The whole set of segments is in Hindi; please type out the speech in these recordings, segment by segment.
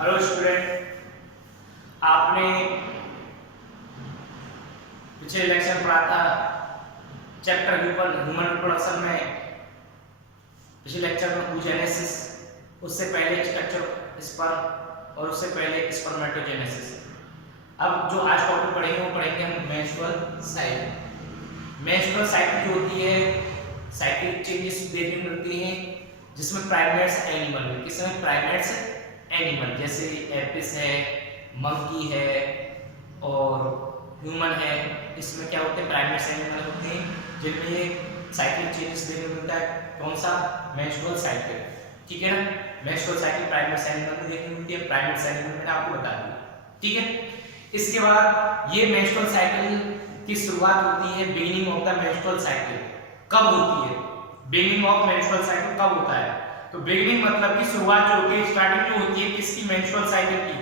हेलो स्टूडेंट, आपने पिछले लेक्चर पढ़ा था चैप्टर ह्यूमन रिप्रोडक्शन में। पिछले लेक्चर में oogenesis, उससे पहले स्ट्रक्चर स्पर्म और उससे पहले स्पर्मेटोजेनेसिस। अब जो आज टॉपिक पढ़ेंगे वो पढ़ेंगे हम मेंस्ट्रुअल साइकिल। मेंस्ट्रुअल साइकिल जो होती है साइक्लिक चेंजेस देखने को मिलती हैं जिसमें प्राइमेट्स एनिमल में, किसमें प्राइमेट्स एनिमल जैसे एपिस है, मंकी है और ह्यूमन है, इसमें क्या होते हैं प्राइमेट्स एनिमल होते हैं जिनमें ये साइक्लिक चेंजेस देखने को मिलता है। कौन सा? मेंस्ट्रुअल साइकिल, ठीक है ना। मेंस्ट्रुअल साइकिल प्राइमेट्स एनिमल में देखने को मिलती है, प्राइमेट्स एनिमल मैंने आपको बता दिया, ठीक है। इसके बाद ये मेंस्ट्रुअल साइकिल की शुरुआत होती है beginning of the menstrual cycle. कब होती है? बिगिनिंग ऑफ मेंस्ट्रुअल साइकिल कब होता है? तो बिगिनिंग मतलब की शुरुआत जो होती है, स्टार्टिंग जो होती है किसकी? मेंस्ट्रुअल साइकिल की,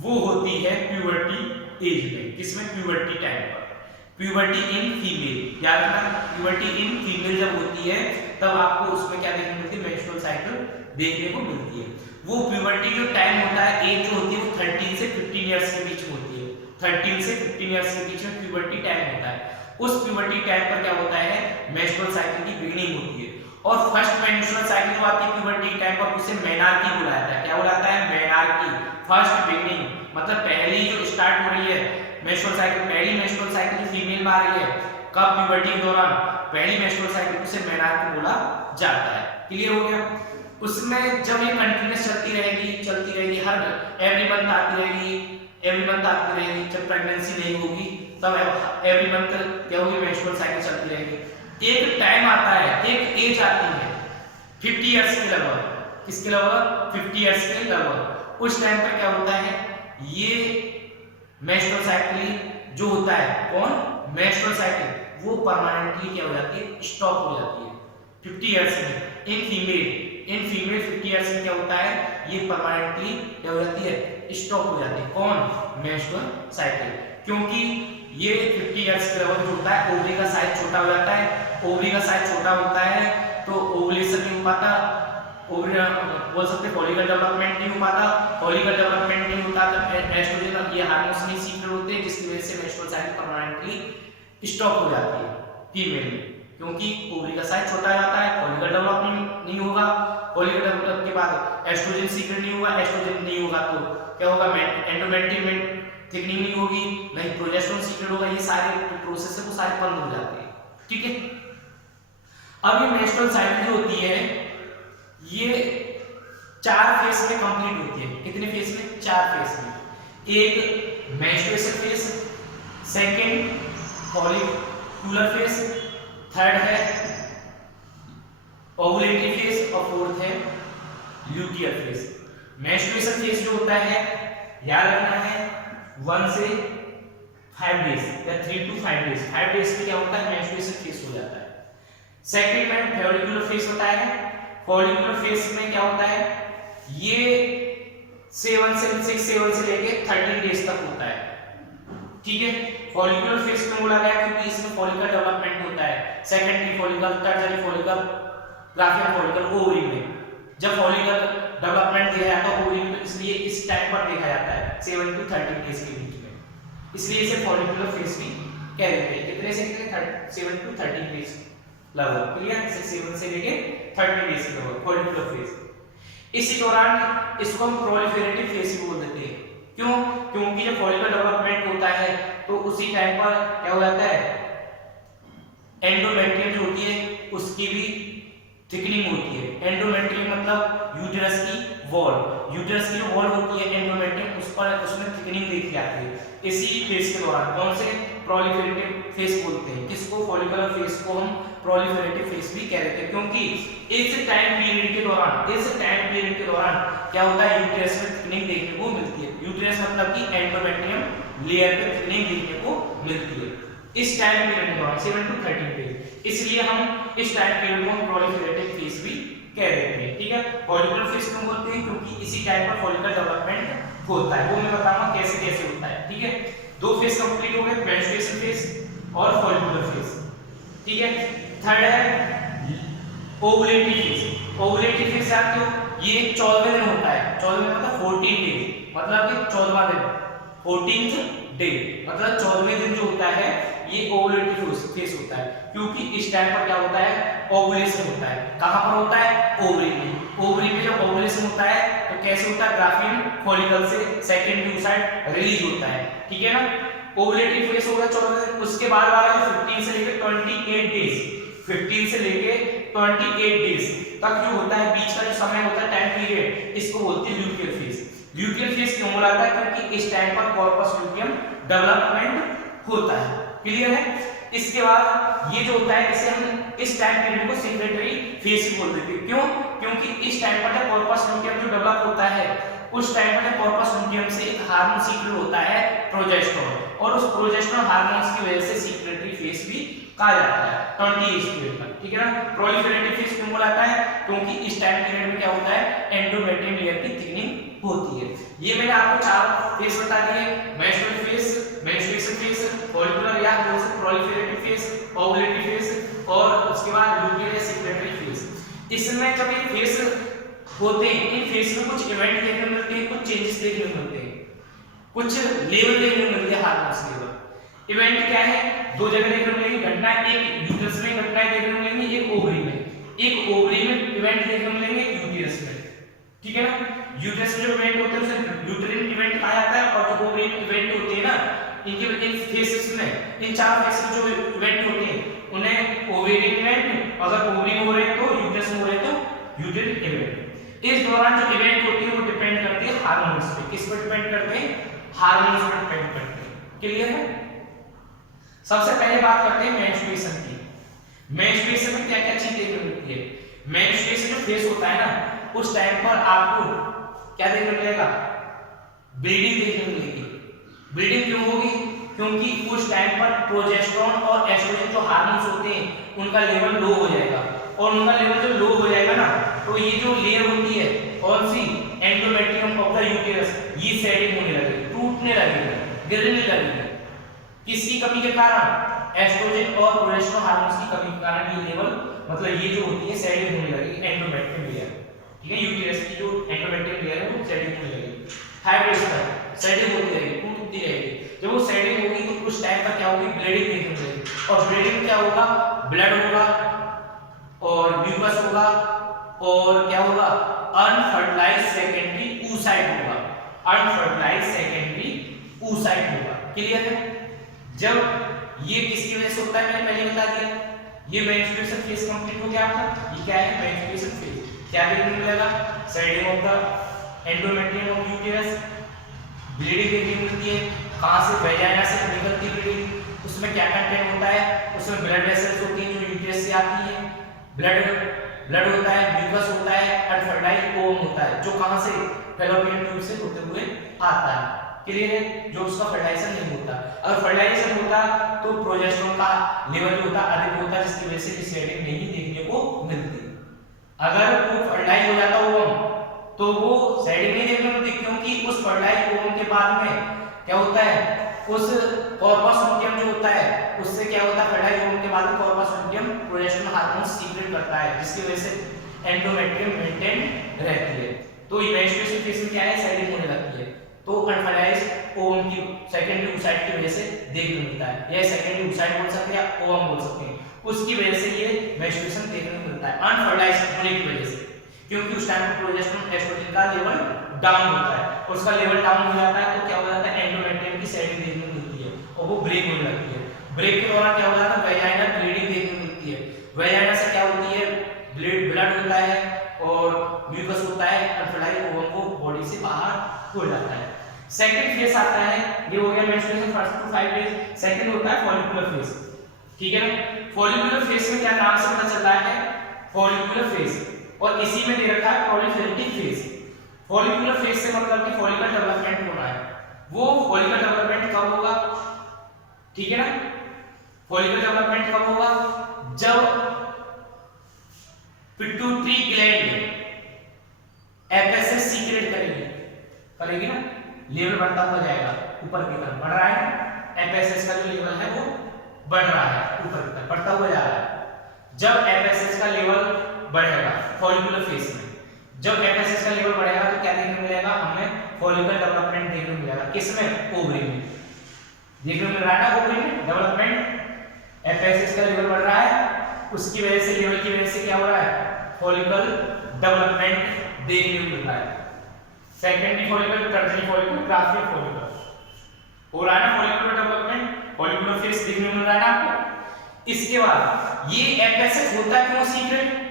वो होती है प्यूबर्टी एज में। किसमें? प्यूबर्टी टाइम पर। प्यूबर्टी इन फीमेल, याद रखना, प्यूबर्टी इन फीमेल जब होती है तब आपको उसमें क्या देखने को मिलती है? मेंस्ट्रुअल साइकिल देखने को मिलती है। वो प्यूबर्टी जो टाइम होता है, एज जो होती है वो 13 से 15 इयर्स के बीच होती है। 13 से 15 इयर्स के बीच में प्यूबर्टी टाइम होता है। उस प्यूबर्टी टाइम पर क्या होता है? मेंस्ट्रुअल साइकिल की बिगिनिंग होती है। और फर्स्ट मेंस्ट्रुअल साइकिल जो आती है प्यूबर्टी टाइम पर उसे मेनार्की बुलाया जाता है। क्या बुलाता है? मेनार्की। फर्स्ट बिगिनिंग मतलब पहली जो स्टार्ट हो रही है मेंस्ट्रुअल साइकिल, पहली मेंस्ट्रुअल साइकिल जो फीमेल में आ रही है कब? प्यूबर्टी के दौरान। पहली मेंस्ट्रुअल साइकिल उसे मेनार्की बोला जाता है। क्लियर हो गया? उसमें जब ये कंटिन्यूअस चलती रहेगी, हर एवरी मंथ आती रहेगी, जब प्रेगनेंसी नहीं होगी तब एवरी मंथ क्या होगी? मेंस्ट्रुअल साइकिल चलती रहेगी। एक टाइम आता है, एक एज आती है 50 इयर्स के लगभग। किसके लगभग? 50 इयर्स के लगभग। उस टाइम पर क्या होता है? ये मेंस्ट्रुअल साइकिल जो होता है, कौन? मेंस्ट्रुअल साइकिल, वो परमानेंटली क्या हो जाती है? स्टॉप हो जाती है 50 इयर्स में। इन फीमेल 50 इयर्स में क्या होता है? ये परमानेंटली क्या हो जाती है? स्टॉप हो जाती है। कौन? Menstrual cycle. क्योंकि ये 50 इयर्स के लगभग जो होता है ओवरी का साइज छोटा हो जाता है। ओवरी का साइज छोटा होता है तो ओवुलेशन नहीं हो पाता, ओवरी बोल सकते फॉलिकल डेवलपमेंट नहीं हो पाता। फॉलिकल डेवलपमेंट नहीं होता तो एस्ट्रोजन ये हार्मोन्स नहीं सीक्रेट होते, जिसकी वजह से मेंस्ट्रुअल साइकिल परमानेंटली स्टॉप हो जाती है फीमेल में। क्योंकि ओवरी का साइज छोटा जाता है, फॉलिकल डेवलपमेंट नहीं होगा, फॉलिकल डेवलप के बाद एस्ट्रोजन सीक्रेट नहीं होगा, एस्ट्रोजन नहीं होगा तो क्या होगा? एंडोमेट्रियम थिकनिंग नहीं होगी, नहीं प्रोजेस्टेरोन सीक्रेट होगा। ये सारे प्रोसेस है वो सारे बंद हो जाते हैं, ठीक है। अब ये मेंस्ट्रुअल साइकिल जो होती है ये 4 फेज में कंप्लीट होती है। कितने फेज में? 4 फेज में। एक menstruation phase, second follicular phase, third है ओवुलेटरी फेज और फोर्थ है ल्यूटियर फेज। मेंस्ट्रुएशन फेज जो होता है याद रखना है 1 से 5 डेज या 3 to 5 डेज। 5 डेज में क्या होता है? मेंस्ट्रुएशन फेज हो जाता है। सेकंड में फॉलिकुलर फेज होता है। फॉलिकुलर फेज में क्या होता है? ये 7 से लेके 13 डेज तक होता है, ठीक है। फॉलिकुलर फेज में बोला गया क्योंकि इसमें फॉलिकल डेवलपमेंट होता है। Secondary follicle, tertiary follicle, Graafian follicle ovary में जब फॉलिकल डेवलपमेंट देखा जाता है ओवरी में, इसलिए इस टाइम पर देखा जाता है 7 to 13 डेज के बीच में, इसलिए इसे फॉलिकुलर फेज भी कह देते हैं। कितने से कितने? 7 to 13 डेज लगभग। क्लियर? 7 से लेके 13 डेज के लगभग फॉलिकुलर फेज। इसी दौरान इसको हम प्रोलिफेरेटिव फेज भी बोल देते हैं। क्यों? क्योंकि जब फॉलिकल डेवलपमेंट होता है तो उसी टाइम पर क्या हो जाता है? एंडोमेट्रियम जो होती है उसकी भी थिकनिंग होती है। एंडोमेट्रियम मतलब यूटेरस की वॉल, यूटेरस की जो वॉल होती है एंडोमेट्रियम, उस पर उसमें थिकनिंग देखी जाती है इसी फेज के दौरान। कौन से? प्रोलिफेरेटिव फेज बोलते हैं। किसको? फॉलिकुलर फेज को हम प्रोलिफेरेटिव फेज भी कह देते हैं क्योंकि इस टाइम पीरियड के दौरान क्या होता है? यूटेरस में थिकनिंग देखने को मिलती है। यूटेरस मतलब कि एंडोमेट्रियम लेयर पे थिकनिंग देखने को मिलती है इस टाइम पीरियड के दौरान 7 to 13 डेज। इसलिए हम इस टाइम पीरियड को प्रोलिफेरेटिव फेज भी कह देते हैं, ठीक है। फॉलिकुलर फेज क्यों बोलते हैं? क्योंकि इसी टाइम पर फॉलिकल डेवलपमेंट होता है, वो मैं बताऊंगा कैसे कैसे होता है, ठीक है। 2 फेज कंप्लीट हो गए, मेंस्ट्रुएशन फेज और फॉलिकुलर फेज, ठीक है। थर्ड है ओवुलेटरी फेज। ओवुलेटिव फेज जानते हो, ये 14वें दिन होता है। 14वें मतलब 14 डे, मतलब कि 14वां दिन, 14th डे, मतलब 14वें दिन जो होता है ये ओवुलेटिव फेज होता है, क्योंकि इस टाइम पर क्या होता है, ओवुलेशन होता है। कहां पर होता है, ओवरी में। ओवरी में जब ओवुलेशन होता है तो कैसे होता है, ग्राफियन फॉलिकल से सेकेंडरी oocyte रिलीज होता है, ठीक है ना। ओवुलेटिव फेज होगा 14 दिन। उसके बाद वाला जो 15 से लेकर 28 डेज, 15 से लेके 28 डेज तक जो होता है, बीच का जो समय होता है, टाइम पीरियड, इसको बोलते हैं ल्यूटियल फेज। ल्यूटियल फेज क्यों बोलाता है, क्योंकि इस टाइम पर कॉर्पस ल्यूटियम डेवलपमेंट होता है। क्लियर है। इसके बाद ये जो होता है, इसे हम इस टाइम पीरियड को सेक्रेटरी फेज बोल देते हैं। क्यों, क्योंकि इस टाइम पर जब कॉर्पस ल्यूटियम जो डेवलप होता है, उस टाइम पर कॉर्पस ल्यूटियम से एक हार्मोन सीक्रेट होता है, प्रोजेस्टेरोन, और उस प्रोजेस्टेरोन हार्मोन्स की वजह से सेक्रेटरी फेज भी कहा जाता है 28 पीरियड तक, ठीक है ना। प्रोलिफेरेटिव फेज क्यों बोलाता है, क्योंकि इस टाइम पीरियड में क्या होता है, एंडोमेट्रियम लेयर की थिकनिंग होती है। ये मैंने आपको 4 फेज बता दिए, menstrual phase, menstruation phase, follicular या प्रोलिफेरेटिव फेज, ओवुलेटिव फेज, और उसके बाद ल्यूटियल या सेक्रेटरी फेज। इसमें जब ये फेज होते हैं, इन फेज में कुछ इवेंट देखने को मिलते हैं, कुछ चेंजेस देखने को मिलते हैं, कुछ लेवल देखने को मिलते हैं, हार्मोन्स लेवल। इवेंट क्या है, 2 जगह देखने को मिलेंगी घटना, एक यूट्रस में घटनाएं देखने को मिलेंगी, एक ओवरी में। एक ओवरी में इवेंट देखने को मिलेंगे, एक यूट्रस में, ठीक है ना। यूट्रस में जो इवेंट होते हैं उसे यूट्रिन इवेंट कहा जाता है, और जो ओवरी इवेंट होते हैं ना, इनके इन फेसेस में, इन 4 फेस में जो इवेंट होते हैं उन्हें ओवेरियन इवेंट, अगर ओवरी में हो रहे हैं तो, यूट्रस में हो रहे हैं तो यूट्रिन इवेंट। इस दौरान जो इवेंट होती है वो डिपेंड करती है हार्मोन्स पे। किस पर डिपेंड करते हैं, हार्मोन्स पर डिपेंड करते हैं। क्लियर है। सबसे पहले बात करते हैं मेंस्ट्रुएशन की। मेंस्ट्रुएशन में क्या क्या चीज देखने को मिलती है। मेंस्ट्रुएशन जो फेज होता है ना, उस टाइम पर आपको क्या देखने को मिलेगा, ब्लीडिंग देखने को मिलेगी। ब्लीडिंग क्यों होगी, क्योंकि उस टाइम पर प्रोजेस्टेरोन और एस्ट्रोजन जो हार्मोन्स होते हैं उनका लेवल लो हो जाएगा, और उनका लेवल जब लो हो जाएगा ना, तो ये जो लेयर होती है कौन सी, एंडोमेट्रियम ऑफ द यूटेरस, ये सेडिंग होने लगेगी, टूटने लगेगी, गिरने लगेगी। किसकी कमी के कारण, एस्ट्रोजन और प्रोजेस्टेरोन हार्मोन्स की कमी के कारण ये लेवल, मतलब ये जो होती है सेडिंग होने लगेगी, एंडोमेट्रियम लेयर, ठीक है। यूटेरस की जो एंडोमेट्रियम लेयर है वो सेडिंग होने लगेगी, हाइड्रेशन सेडिंग होती रहेगी, टूटती रहेगी। जब वो सेडिंग होगी तो उस टाइम पर क्या होगी, ब्लीडिंग देखने को मिलेगी, और ब्लीडिंग क्या होगा, ब्लड होगा और म्यूकस होगा, और क्या होगा, अनफर्टिलाइज्ड सेकेंडरी oocyte होगा, अनफर्टिलाइज्ड सेकेंडरी oocyte होगा। क्लियर है। जब ये किसकी वजह से होता है, मैंने पहले बता दिया, ये मेंस्ट्रुएशन फेज कंप्लीट हो गया आपका। ये क्या है, मेंस्ट्रुएशन फेज। क्या देखने को मिलेगा, shedding of the endometrium of uterus, bleeding देखने को मिलती है, कहां से, वेजाइना से निकलती ब्लीडिंग। उसमें क्या कंटेंट होता है, उसमें ब्लड वेसल्स होती हैं जो यूटेरस से आती है, ब्लड होता है, म्यूकस होता है, अनफर्टिलाइज्ड ओवम होता है, जो कहां से, फैलोपियन ट्यूब से होते हुए आता है। क्लियर है, जो उसका फर्टिलाइजेशन नहीं होता। अगर फर्टिलाइजेशन होता तो प्रोजेस्टेरोन का लेवल जो होता अधिक होता, जिसकी वजह से सेडिंग नहीं देखने को मिलती। अगर वो फर्टिलाइज हो जाता ओवम तो वो सेडिंग नहीं देखने को मिलती, क्योंकि उस फर्टिलाइज ओवम के बाद में क्या होता है, उस कॉर्पस लूटियम जो होता है उससे क्या होता है, फर्टिलाइज ओवम के बाद corpus luteum progesterone hormone secrete करता है, जिसकी वजह से एंडोमेट्रियम मेंटेन रहती है। तो ये मेंस्ट्रुएशन फेज में क्या है, सेडिंग होने लगती है, तो अनफर्टिलाइज्ड ओवम की सेकेंडरी oocyte की वजह से देखने को मिलता है। यह सेकेंडरी oocyte बोल सकते हैं या ओवम बोल सकते हैं, उसकी वजह से ये मेंस्ट्रुएशन देखने को मिलता है अनफर्टिलाइज्ड होने की वजह से, क्योंकि उस टाइम पर प्रोजेस्टेरोन एस्ट्रोजन का लेवल डाउन होता है, और उसका लेवल डाउन हो जाता है तो क्या हो जाता है, एंडोमेट्रियम की सेडिंग देखने को मिलती है और वो ब्रेक होने लगती है। ब्रेक के दौरान क्या हो जाता है, वेजाइनल ब्लीडिंग देखने को मिलती है। वेजाइना से क्या होती है, ब्लड होता है और म्यूकस होता है, अनफर्टिलाइज्ड ओवम को बॉडी से बाहर हो जाता है। सेकंड फेज आता है, ये हो गया menstruation first to 5 days. Second होता है फॉलिकुलर फेज, ठीक है ना। फॉलिकुलर फेज में क्या नाम से पता चलता है, फॉलिकुलर फेज, और इसी में दे रखा है प्रोलिफेरेटिव फेज। फॉलिकुलर फेज से मतलब कि फॉलिकल डेवलपमेंट होना है। वो फॉलिकल डेवलपमेंट कब होगा, ठीक है ना। फॉलिकल डेवलपमेंट कब होगा, जब पिट्यूटरी ग्लैंड एफएसएस सीक्रेट करेगी ना, लेवल बढ़ता हुआ जाएगा, ऊपर की तरफ बढ़ रहा है, एफएसएस का जो लेवल है वो बढ़ रहा है, ऊपर की तरफ बढ़ता हुआ जा रहा है। जब एफएसएस का लेवल बढ़ेगा फॉलिकुलर फेज में। जब एफएसएस का लेवल बढ़ेगा तो क्या देखने को मिलेगा हमें, फॉलिकल डेवलपमेंट देखने को मिलेगा। किसमें, ओवरी में देखने को मिल रहा है ना, ओवरी में डेवलपमेंट। एफएसएस का लेवल बढ़ रहा है, उसकी वजह से, लेवल की वजह से क्या हो रहा है, फॉलिकल डेवलपमेंट देखने को मिल रहा है। Secondary follicle, tertiary follicle, Graafian follicle हो रहा है ना, फॉलिकुलर डेवलपमेंट, फॉलिकुलर फेज देखने को मिल रहा है ना आपको। इसके बाद ये एफएसएस होता क्यों सीक्रेट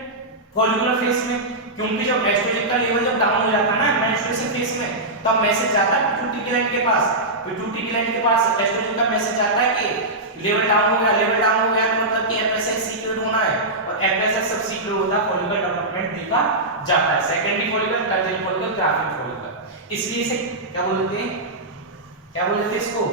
फॉलिकुलर फेज में, क्योंकि जब एस्ट्रोजन का लेवल जब डाउन हो जाता है ना मेंस्ट्रुएशन फेज में, तब मैसेज आता है पिट्यूटरी ग्लैंड के पास। पिट्यूटरी ग्लैंड के पास एस्ट्रोजन का मैसेज आता है कि लेवल डाउन हो गया, लेवल डाउन हो गया तो मतलब कि एफएसएस सीक्रेट होना है, और एफएसएस सब सीक्रेट होता है, फॉलिकुलर डेवलपमेंट देखा जाता है। Secondary follicle, tertiary follicle, Graafian follicle. इसलिए इसे क्या बोलते हैं, क्या बोलते हैं इसको,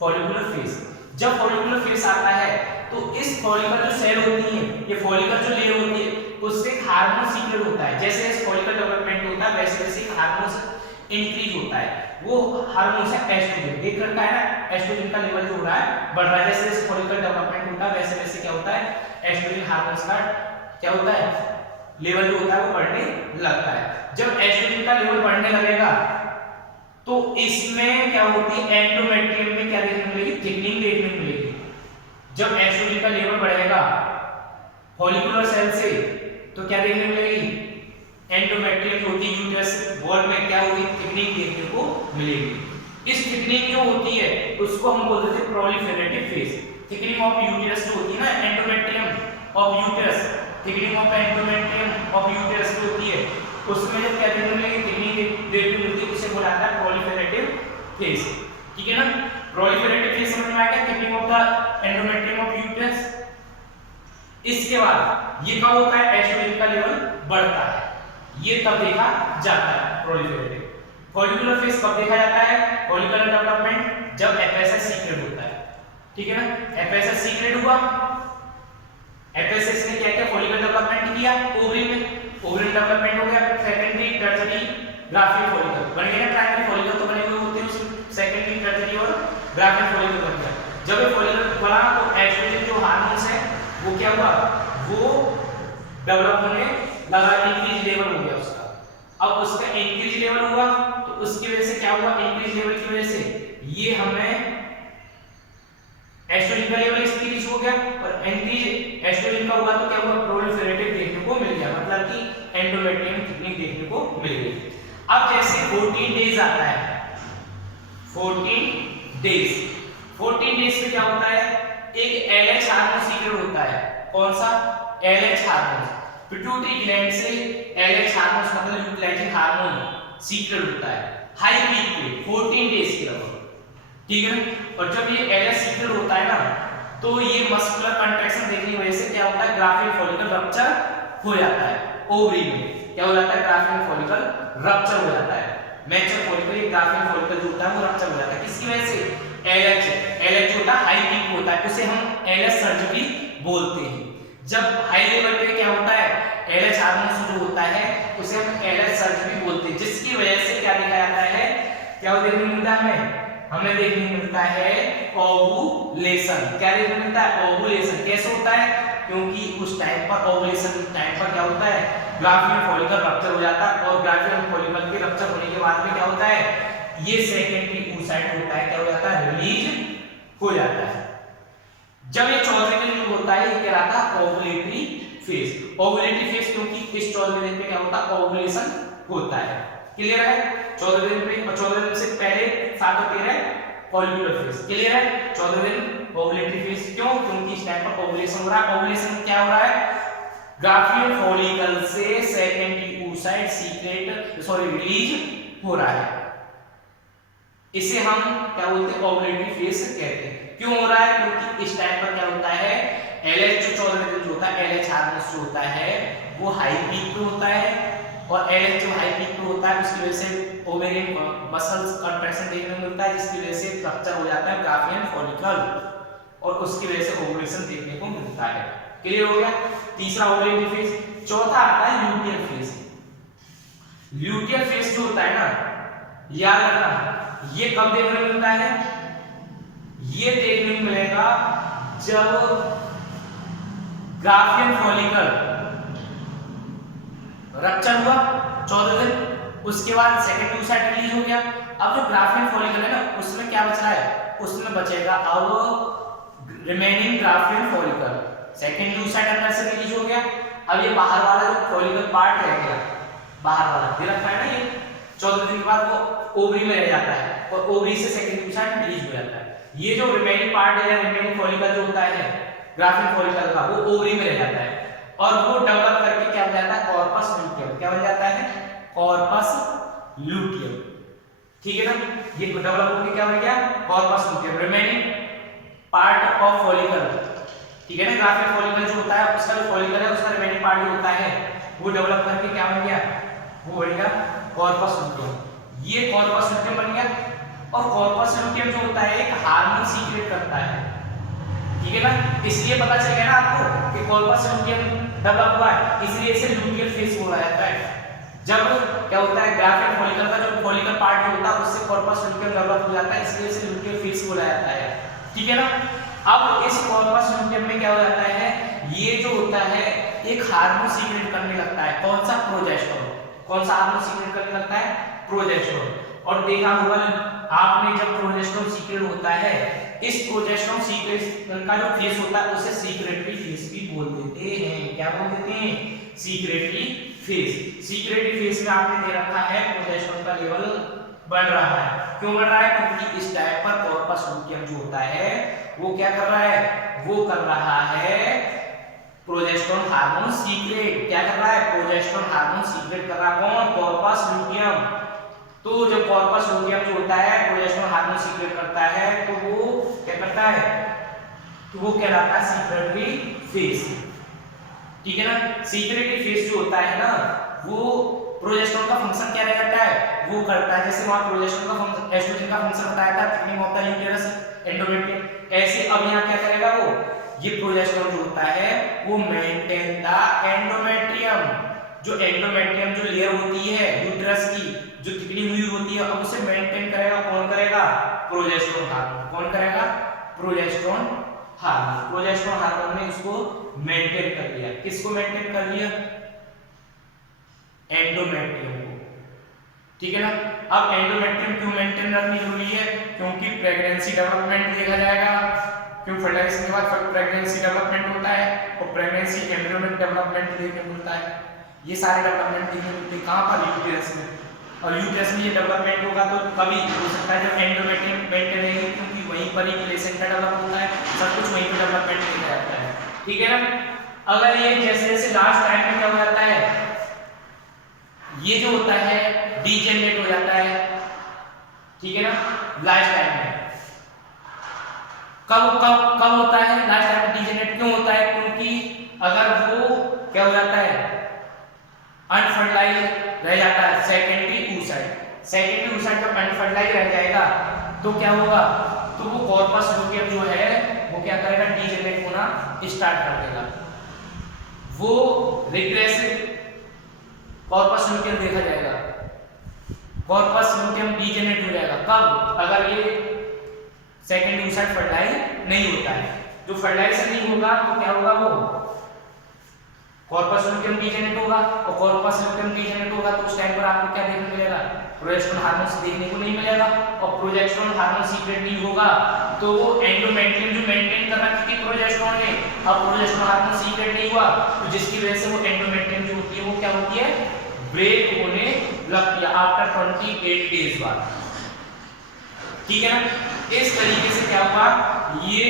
फॉलिकुलर फेज। जब फॉलिकुलर फेज आता है तो इस फॉलिकल जो सेल होती है, ये फॉलिकल जो लेयर होती है, उससे हार्मोन सीक्रेट होता है। जैसे जैसे फॉलिकल डेवलपमेंट होता है वैसे वैसे हार्मोन इंक्रीज होता है। वो हार्मोन है एस्ट्रोजन, देख रखा है ना, एस्ट्रोजन का लेवल जो हो रहा है बढ़ रहा है। जैसे जैसे फॉलिकल डेवलपमेंट होता है वैसे वैसे क्या होता है, एस्ट्रोजन हार्मोन का क्या होता है, लेवल जो होता है वो बढ़ने लगता है। जब एस्ट्रोजन का लेवल बढ़ने लगेगा तो इसमें क्या होती है, एंडोमेट्रियम में क्या देखने को मिलेगी, थिकनिंग देखने को मिलेगी। जब एस्ट्रोजन का लेवल बढ़ेगा फॉलिकुलर सेल से तो क्या देखने को मिलेगी, एंडोमेट्रियम जो होती है यूट्रस वॉल में क्या होगी, थिकनिंग देखने को मिलेगी। इस थिकनिंग जो होती है उसको हम बोलते हैं proliferative phase. Thickening of uterus जो होती है ना, endometrium of uterus, thickening of endometrium of uterus जो होती है उसमें जब क्या देखने को मिलेगी, थिकनिंग देखने को मिलती है, उसे बोला जाता है प्रोलिफेरेटिव फेज। ठीक है ना, प्रोलिफेरेटिव फेज समझ में आ गया, thickening of the endometrium of uterus. इसके बाद ये कब होता है, एस्ट्रोजन का लेवल बढ़ता है, ये तब देखा जाता है प्रोलिफेरेटिव। फॉलिकुलर फेज कब देखा जाता है, फॉलिकुलर डेवलपमेंट जब एफएसएस सीक्रेट होता है। ठीक है ना, एफएसएस सीक्रेट हुआ, एफएसएस ने क्या किया, फॉलिकुलर डेवलपमेंट किया ओवरी में, ओवरी डेवलपमेंट हो गया। सेकेंडरी, टर्शरी, ग्राफियल फॉलिकल बन गया ना, प्राइमरी फॉलिकल तो बने हुए होते हैं उसमें, सेकेंडरी, टर्शरी और ग्राफियल फॉलिकल बन गया। जब ये फॉलिकल बना तो एस्ट्रोजन जो हार्मोन्स है वो क्या हुआ, वो डेवलप होने लगा, इंक्रीज लेवल हो गया उसका। अब उसका इंक्रीज लेवल हुआ तो उसकी वजह से क्या हुआ, इंक्रीज लेवल की वजह से ये हमें एस्ट्रोजन का लेवल इंक्रीज हो गया, और इंक्रीज एस्ट्रोजन का हुआ तो क्या हुआ, प्रोलिफेरेटिव देखने को मिल गया, मतलब कि एंडोमेट्रियम थिकनिंग देखने को मिल गई। अब जैसे 14 डेज आता है, 14 डेज में क्या होता है, एक एलएच हार्मोन सीक्रेट होता है। कौन सा, एलएच हार्मोन। पिट्यूटरी ग्लैंड से एलएच हार्मोन मतलब यूटिलाइजिंग हार्मोन सीक्रेट होता है हाई पीक पे 14 डेज के लगभग। ठीक है, और जब ये एलएच सीक्रेट होता है ना तो ये मस्कुलर कंट्रैक्शन देखने की वजह से क्या होता है, ग्राफियल फॉलिकल रप्चर हो जाता है। ओवरी में क्या हो जाता है, ग्राफियल फॉलिकल रप्चर हो जाता है। मैच्योर फॉलिकल, ये ग्राफियल फॉलिकल जो होता है वो रप्चर हो जाता है। किसकी वजह से, एलएच होता है, हाई पीक होता है, उसे हम एलएच सर्जरी बोलते हैं। जब हाई लेवल पे क्या होता है, एलएच हार्मोन जो होता है उसे हम एलएच सर्जरी बोलते हैं, जिसकी वजह से क्या देखा जाता है, क्या देखने को मिलता है हमें देखने को मिलता है ओवुलेशन। क्या देखने को मिलता है, ओवुलेशन। कैसे होता है, क्योंकि उस टाइम पर ओवुलेशन टाइम पर क्या होता है, ग्राफियल फॉलिकल रप्चर हो जाता है, और ग्राफियल फॉलिकल के रप्चर होने के बाद में क्या होता है, ये सेकेंडरी oocyte होता है, क्या हो जाता है, रिलीज हो जाता है। जब ये 14वें दिन में होता है ये कहलाता है ओवुलेटरी फेज। ओवुलेटरी फेज क्योंकि इस 14वें दिन पे क्या होता है, ओवुलेशन होता है। क्लियर है, 14वें दिन पे, और 14वें दिन से पहले 7 और 13 फॉलिकुलर फेज। क्लियर है, 14वें दिन ओवुलेटरी फेज क्यों, क्योंकि इस टाइम पर ओवुलेशन हो रहा है। ओवुलेशन क्या हो रहा है, ग्राफियल फॉलिकल से सेकेंडरी oocyte सीक्रेट रिलीज हो रहा है, इसे हम क्या बोलते हैं, ओवुलेटरी फेज कहते हैं। क्यों हो रहा है, क्योंकि इस टाइम पर क्या होता है, एलएच जो 14वें दिन जो होता है, एलएच हार्मोन जो होता है वो हाई पीक पे होता है, और एलएच जो हाई पीक पे होता है उसकी वजह से ओवेरियन मसल्स कंट्रैक्शन देखने को मिलता है, जिसकी वजह से रप्चर हो जाता है ग्राफियल फॉलिकल, और उसकी वजह से ओवुलेशन देखने को मिलता है। क्लियर हो गया, तीसरा ओवुलेटरी फेज। चौथा आता है ल्यूटियल फेज। ल्यूटियल फेज जो होता है ना, याद रखना, ये कब देखने को मिलता है, ये देखने को मिलेगा जब ग्राफियल फॉलिकल रप्चर हुआ 14 दिन, उसके बाद सेकेंड oocyte रिलीज हो गया। अब जो ग्राफियन फॉलिकल है ना उसमें क्या बच रहा है, उसमें बचेगा अब remaining Graafian follicle. Second oocyte अंदर से रिलीज हो गया, अब ये बाहर वाला जो फॉलिकल पार्ट रह गया, बाहर वाला दे रखा है ना, ये 14 दिन के बाद वो ओवरी में रह जाता है और ओवरी से सेकेंड oocyte रिलीज हो जाता है। ये जो रिमेनिंग पार्ट है, रिमेनिंग फॉलिकल जो होता है ग्राफियन फॉलिकल का, वो ओवरी में रह जाता है और वो डेवलप करके क्या बन जाता है, कॉर्पस लूटियम। क्या बन जाता है, कॉर्पस लूटियम। ठीक है ना, ये डेवलप होकर क्या बन गया, corpus luteum, remaining part of follicle. ठीक है ना, ग्राफियन फॉलिकल जो होता है उसका जो फॉलिकल है उसका रिमेनिंग पार्ट जो होता है वो डेवलप करके क्या बन गया, वो बन गया कॉर्पस लूटियम। ये कॉर्पस लूटियम बन गया और कॉर्पस लूटियम जो होता है एक हार्मोन सीक्रेट करता है। ठीक है ना, इसलिए पता चल गया ना आपको कि कॉर्पस लूटियम डेवलप हुआ है, इसलिए इसे लूटियल फेज बोला जाता है। जब क्या होता है, ग्राफियन फॉलिकल का जो फॉलिकल पार्ट जो होता है उससे कॉर्पस लूटियम डेवलप हो जाता है, इसलिए इसे लूटियल फेज बोला जाता है। ठीक है ना, अब इस कॉर्पस लूटियम में क्या हो जाता है, ये जो होता है एक हार्मोन सीक्रेट करने लगता है। कौन सा, प्रोजेस्टेरोन। कौन सा हार्मोन सीक्रेट करने लगता है, प्रोजेस्टेरोन। और देखा होगा आपने जब प्रोजेस्टेरोन सीक्रेट होता है, इस प्रोजेस्टेरोन सीक्रेट का जो फेज होता है उसे सीक्रेटरी फेज भी बोल देते हैं। क्या बोल देते हैं, सीक्रेटरी फेज। सीक्रेटरी फेज में आपने दे रखा है प्रोजेस्टेरोन का लेवल बढ़ रहा है। क्यों बढ़ रहा है, क्योंकि इस टाइप पर कॉर्पस लूटियम जो होता है वो क्या कर रहा है, वो कर रहा है प्रोजेस्टेरोन हार्मोन सीक्रेट। क्या कर रहा है, प्रोजेस्टेरोन हार्मोन सीक्रेट कर रहा है। कौन, कॉर्पस लूटियम। तो जब कॉर्पस लूटियम जो होता है प्रोजेस्टेरोन हार्मोन सीक्रेट करता है तो वो क्या करता है, तो वो कहलाता है सीक्रेटरी फेज। ठीक है ना, सीक्रेटरी फेज जो होता है ना वो प्रोजेस्टेरोन का फंक्शन क्या रह जाता है, वो करता है। जैसे वहां प्रोजेस्टेरोन का फंक्शन, एस्ट्रोजन का फंक्शन बताया था thickening of the uterus, endometrium, ऐसे अब यहाँ क्या करेगा वो, ये प्रोजेस्टेरोन जो होता है वो मेंटेन द एंडोमेट्रियम। जो एंडोमेट्रियम जो लेयर होती है यूटेरस की, जो थिकनिंग हुई होती है, अब उसे मेंटेन करेगा। कौन करेगा, प्रोजेस्टेरोन हार्मोन। कौन करेगा, प्रोजेस्टेरोन हार्मोन। प्रोजेस्टेरोन हार्मोन ने उसको मेंटेन कर दिया। किसको मेंटेन कर दिया, एंडोमेट्रियम को। ठीक है ना, अब एंडोमेट्रियम क्यों मेंटेन रखनी जरूरी है, क्योंकि प्रेगनेंसी डेवलपमेंट देखा जाएगा, क्यों फर्टिलाइजेशन के बाद प्रेगनेंसी डेवलपमेंट होता है और प्रेगनेंसी एम्ब्रियोनिक डेवलपमेंट देखने को मिलता है। ये सारे डेवलपमेंट देखने को मिलते हैं कहां पर, यूटेरस में। और यूटेरस में ये डेवलपमेंट होगा तो कभी हो सकता है जब एंडोमेट्रियम मेंटेन रहेगी, क्योंकि वहीं पर ही प्लेसेंटा डेवलप होता है, सब कुछ वहीं पर डेवलपमेंट देखा जाता है। ठीक है ना, अगर ये जैसे जैसे लास्ट टाइम में क्या हो जाता है, ये जो होता है डीजेनरेट हो जाता है। ठीक है ना, लास्ट टाइम में कब कब कब होता है, लास्ट टाइम में डीजेनरेट क्यों होता है, क्योंकि अगर वो क्या हो जाता है, अनफर्टिलाइज रह जाता है, सेकेंडरी oocyte। सेकेंडरी oocyte जब अनफर्टिलाइज रह जाएगा तो क्या होगा, तो वो कॉर्पस लूटियम जो है वो क्या करेगा, डीजेनरेट होना स्टार्ट कर देगा। वो रिग्रेसिव कॉर्पस लूटियम देखा जाएगा, कॉर्पस लूटियम डीजेनरेट हो जाएगा। कब, अगर ये सेकेंडरी oocyte फर्टिलाइज नहीं होता है। जो फर्टिलाइजेशन नहीं होगा तो क्या होगा, वो कॉर्पस लूटियम डीजेनरेट होगा और कॉर्पस लूटियम डीजेनरेट होगा तो उस टाइम पर आपको क्या देखने को मिलेगा, प्रोजेस्टेरोन हार्मोन देखने को नहीं मिलेगा। और प्रोजेस्टेरोन हार्मोन सीक्रेट नहीं होगा तो वो एंडोमेट्रियम जो मेंटेन कर रखी थी प्रोजेस्टेरोन ने, अब प्रोजेस्टेरोन हार्मोन सीक्रेट नहीं हुआ तो जिसकी वजह से वो एंडोमेट्रियम जो होती है वो क्या होती है, ब्रेक होने लगती है आफ्टर 28 डेज बाद। ठीक है ना, इस तरीके से क्या हुआ, ये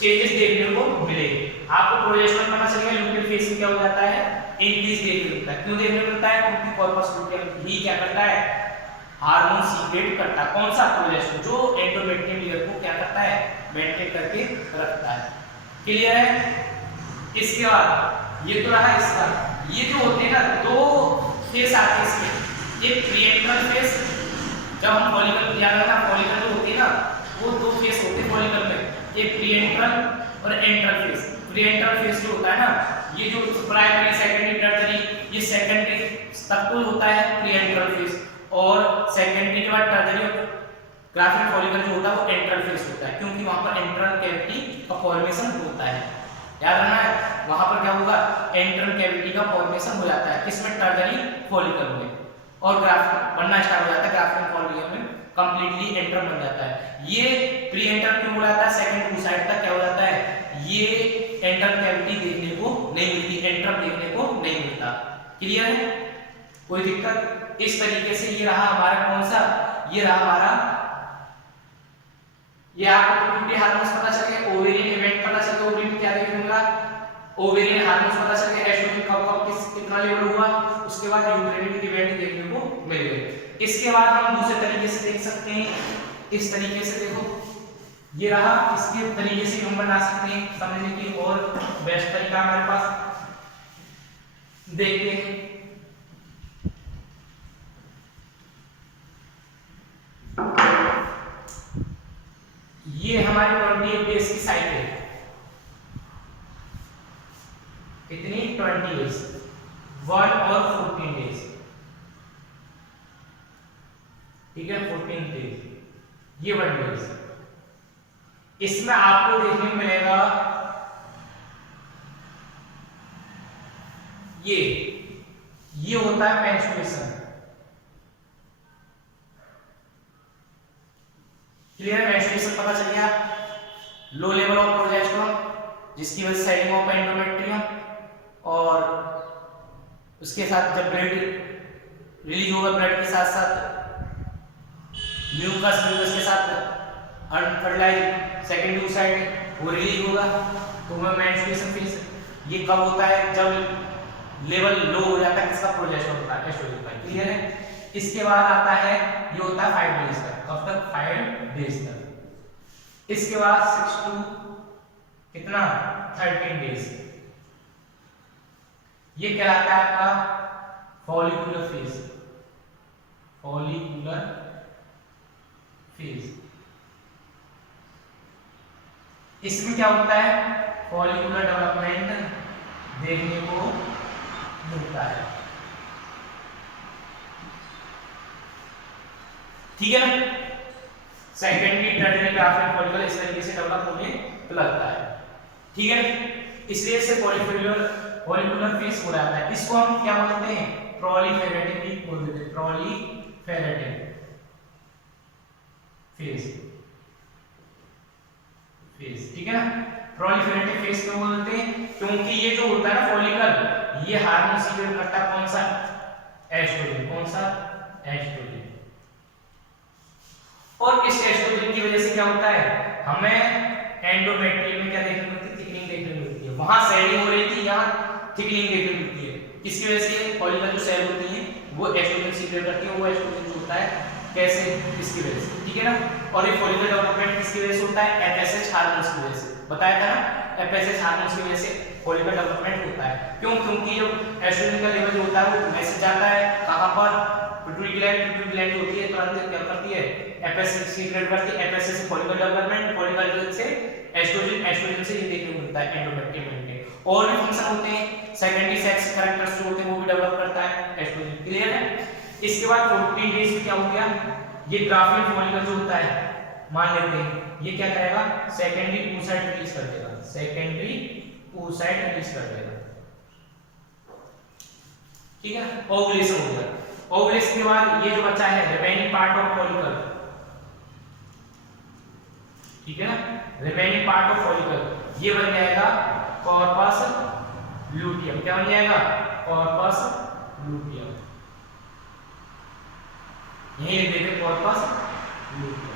चेंजेस देखने को मिले। आपको प्रोजेस्टेरोन पता चल गया, लूटियल फेज में क्या हो जाता है, इंक्रीज देखने को मिलता है। क्यों देखने को मिलता है, क्योंकि कॉर्पस लूटियम ही क्या करता है, हार्मोन सीक्रेट करता है। कौन सा, प्रोजेस्टेरोन, जो एंडोमेट्रियम लेयर को क्या करता है, मेंटेन करके रखता है। क्लियर है। इसके बाद ये तो रहा इसका, ये जो होते हैं ना दो फेज आते हैं इसमें, एक प्रीएंट्रल फेज, जब हम फॉलिकल याद रखना, फॉलिकल जो होती है ना वो दो फेज होते हैं फॉलिकल में, एक प्रीएंट्रल और एंट्रल फेज। प्रीएंट्रल फेज जो होता है ना, ये जो प्राइमरी सेकेंडरी टर्शियरी, ये सेकेंडरी तक तो होता है प्रीएंट्रल फेज, और सेकेंडरी के बाद टर्शियरी ग्राफियन फॉलिकल जो होता है वो एंट्रल फेज होता है, क्योंकि वहां पर एंट्रल कैविटी का फॉर्मेशन होता है। याद रखना है, वहां पर क्या होगा, एंट्रम कैविटी का फॉर्मेशन हो जाता है, किसमें, टर्जरी फॉलिकल में, और ग्राफ्ट बनना स्टार्ट हो जाता है, ग्राफ्टिंग फॉलिकल में कंप्लीटली एंट्रम बन जाता है। ये प्री एंट्रम क्यों हो जाता है, सेकंड oocyte तक क्या हो जाता है, ये एंट्रम कैविटी देखने को नहीं मिलती, एंट्रम देखने को नहीं मिलता। क्लियर है, कोई दिक्कत? इस तरीके से ये रहा हमारा कौन सा, ये रहा हमारा, ये आपको पिट्यूटरी हार्मोन्स पता चल गए, ओवेरियन इवेंट पता चल गया, ओवेरियन क्या देखने मिला, ओवेरियन हार्मोन्स पता चल गया, एस्ट्रोजन कब कब कितना लेवल हुआ, उसके बाद यूट्रेनिक इवेंट देखने को मिल गए। इसके बाद हम दूसरे तरीके से देख सकते हैं, इस तरीके से देखो, ये रहा, इसके तरीके से हम बना सकते हैं, समझने की और बेस्ट तरीका हमारे पास, देखते हैं। ये हमारी 28 डेज की साइकिल, इतनी 20 डेज, 1 और 14 डेज, ठीक है, 14 डेज, ये 1 डेज। इसमें आपको देखने को मिलेगा ये होता है मेंस्ट्रुएशन। क्लियर, मेंस्ट्रुएशन पता चल गया, लो लेवल ऑफ प्रोजेस्टेरोन जिसकी वजह से सेलिंग ऑफ एंडोमेट्रियम, और उसके साथ जब ब्लड रिलीज होगा, ब्लड के साथ साथ म्यूकस के साथ अनफर्टिलाइज्ड सेकेंडरी oocyte वो रिलीज होगा, तो वह मेंस्ट्रुएशन फेज। ये कब होता है, जब लेवल लो हो जाता है, किसका, प्रोजेस्टेरोन का, एस्ट्रोजन का। क्लियर है। इसके बाद आता है, ये होता है 5 डेज तक, कब तक, 5 डेज तक। इसके बाद 6 to कितना, 13 डेज, ये कहलाता है आपका फॉलिकुलर फेज, फॉलिकुलर फेज। इसमें क्या होता है, फॉलिकुलर डेवलपमेंट देखने को मिलता है, ठीक है ना। सेकेंडरी टर्मिनल ग्राफ्टिंग फॉलिकल इस तरीके से डेवलप होने लगता है, ठीक है। इसलिए इसे फॉलिकुलर फेज हो जाता है। इसको हम क्या बोलते हैं, प्रोलिफेरेटिव भी बोलते हैं, प्रोलिफेरेटिव फेज, ठीक है ना। प्रोलिफेरेटिव फेज क्यों बोलते हैं, क्योंकि ये जो होता है ना फॉलिकल, ये हार्मोन सीक्रेट करता है, कौन सा, एस्ट्रोजन, कौन सा, एस्ट्रोजन। और इस एस्ट्रोजन की वजह से क्या होता है, हमें एंडोमेट्रियम में क्या देखने को मिलती है, थिकनिंग देखने को मिलती है। वहां सेलिंग हो रही थी, यहाँ थिकनिंग देखने को मिलती है। किसकी वजह से, फॉलिकल जो सेल होती है वो एस्ट्रोजन सीक्रेट करती है, वो एस्ट्रोजन जो होता है, कैसे, इसकी वजह से, ठीक है ना। और ये फॉलिकल डेवलपमेंट किसकी वजह से होता है, एफएसएच हार्मोन्स की वजह से, बताया था ना, एफएसएच हार्मोन्स की वजह से फॉलिकल डेवलपमेंट होता है। क्यों, क्योंकि जो एस्ट्रोजन का लेवल जो होता है वो मैसेज जाता है कहां पर, पिट्यूटरी ग्लैंड होती है, तुरंत क्या करती है, एफएसएच सीक्रेट करती है, एफएसएच से फॉलिकल डेवलपमेंट, फॉलिकल से एस्ट्रोजन, एस्ट्रोजन से ये देखने को मिलता है एंडोमेट्रियम में। और भी फंक्शन होते हैं, सेकेंडरी सेक्स कैरेक्टर्स जो होते हैं वो भी डेवलप करता है एस्ट्रोजन। क्लियर है। इसके बाद 14 डेज में क्या हो गया, ये ग्राफियन फॉलिकल जो होता है, मान लेते हैं ये क्या करेगा, सेकेंडरी oocyte रिलीज कर देगा, सेकेंडरी oocyte रिलीज कर देगा, ठीक है। ओवुलेशन हो गया। ओवुलेशन के बाद ये जो बच्चा है, रिमेनिंग पार्ट ऑफ फॉलिकल, ठीक है ना, रिमेनिंग पार्ट ऑफ फॉलिकल ये बन जाएगा कॉर्पस लूटियम। क्या बन जाएगा, कॉर्पस लूटियम, यही लिख देते कॉर्पस लूटियम।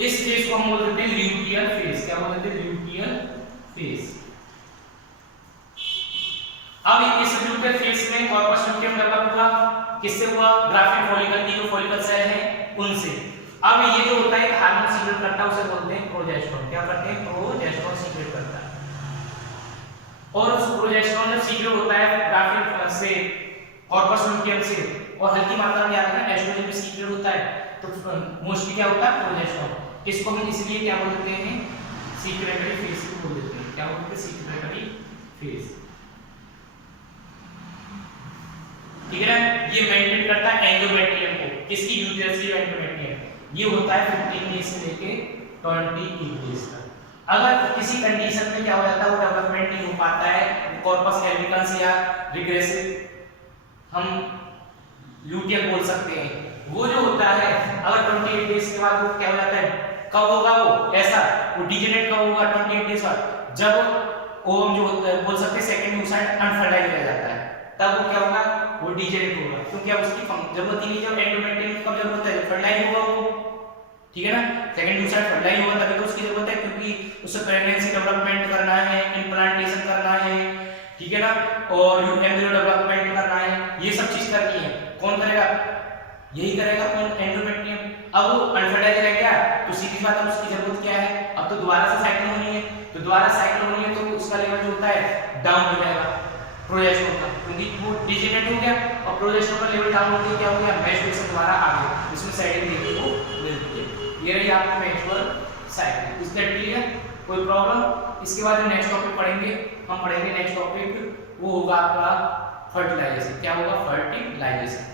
इस फेज को हम बोलते हैं ल्यूटियल फेज। क्या बोलते हैं, ल्यूटियल फेज। अब इस ल्यूटियल फेज में कॉर्पस लूटियम डेवलप हुआ, किससे हुआ, ग्राफियन फॉलिकल की जो फॉलिकल सेल है उनसे। अब ये जो होता है हार्मोन सीक्रेट करता है, उसे बोलते हैं प्रोजेस्टेरोन। क्या करते हैं, प्रोजेस्टेरोन सीक्रेट करता है। और उस प्रोजेस्टेरोन जब सीक्रेट होता है ग्राफियन से, कॉर्पस लूटियम से, और हल्की मात्रा में आता है एस्ट्रोजन भी सीक्रेट होता है, तो मोस्टली क्या होता है, प्रोजेस्टेरोन। इसको हम इसलिए क्या बोलते हैं, सीक्रेटरी फेज को बोल देते हैं। क्या बोलते हैं, सीक्रेटरी फेज, ठीक है ना। ये मेंटेन करता है एंडोमेट्रियम को, किसकी, यूट्रस की एंडोमेट्रियम। ये होता है 15 डेज से लेके 28 डेज का। अगर किसी कंडीशन में क्या हो जाता है, वो डेवलपमेंट नहीं हो पाता है, कॉर्पस एल्बिकन्स या रिग्रेसिव हम ल्यूटियन बोल सकते हैं, वो जो होता है अगर 28 डेज के बाद वो क्या हो जाता है, कब होगा वो ऐसा, वो डिजेनरेट कब होगा 28 डेज बाद, जब ओवम जो बोल सकते हैं सेकंड oocyte अनफर्टाइल रह जाता है, तब वो क्या होगा, वो डिजेनरेट होगा, क्योंकि अब उसकी जरूरत ही नहीं, जब एंडोमेट्रियम कब जरूरत है, फर्टाइल होगा वो, ठीक है ना, सेकंड oocyte फर्टाइल होगा तभी तो उसकी जरूरत है, क्योंकि उसे प्रेगनेंसी डेवलपमेंट करना है, इम्प्लांटेशन करना है, ठीक है ना, और एम्ब्रियो डेवलपमेंट करना है, ये सब चीज करनी है, कौन करेगा, यही करेगा कौन, एंडोमेट्रियम। अब वो अनफर्टाइल रह गया तो सीधी बात है उसकी जरूरत क्या है, अब तो दोबारा से साइकिल होनी है, तो दोबारा साइकिल होनी है तो उसका लेवल जो होता है डाउन हो जाएगा प्रोजेस्टेरोन का, क्योंकि वो डिजेनरेट हो गया और प्रोजेस्टेरोन का लेवल डाउन हो गया, क्या हो गया, मेंस्ट्रुएशन दोबारा आ गया, इसमें साइडिंग देखने को मिलती है। ये रही आपकी menstrual cycle. Is that clear, कोई प्रॉब्लम? इसके बाद नेक्स्ट टॉपिक पढ़ेंगे, हम पढ़ेंगे नेक्स्ट टॉपिक, वो होगा आपका फर्टिलाइजेशन। क्या होगा, फर्टिलाइजेशन।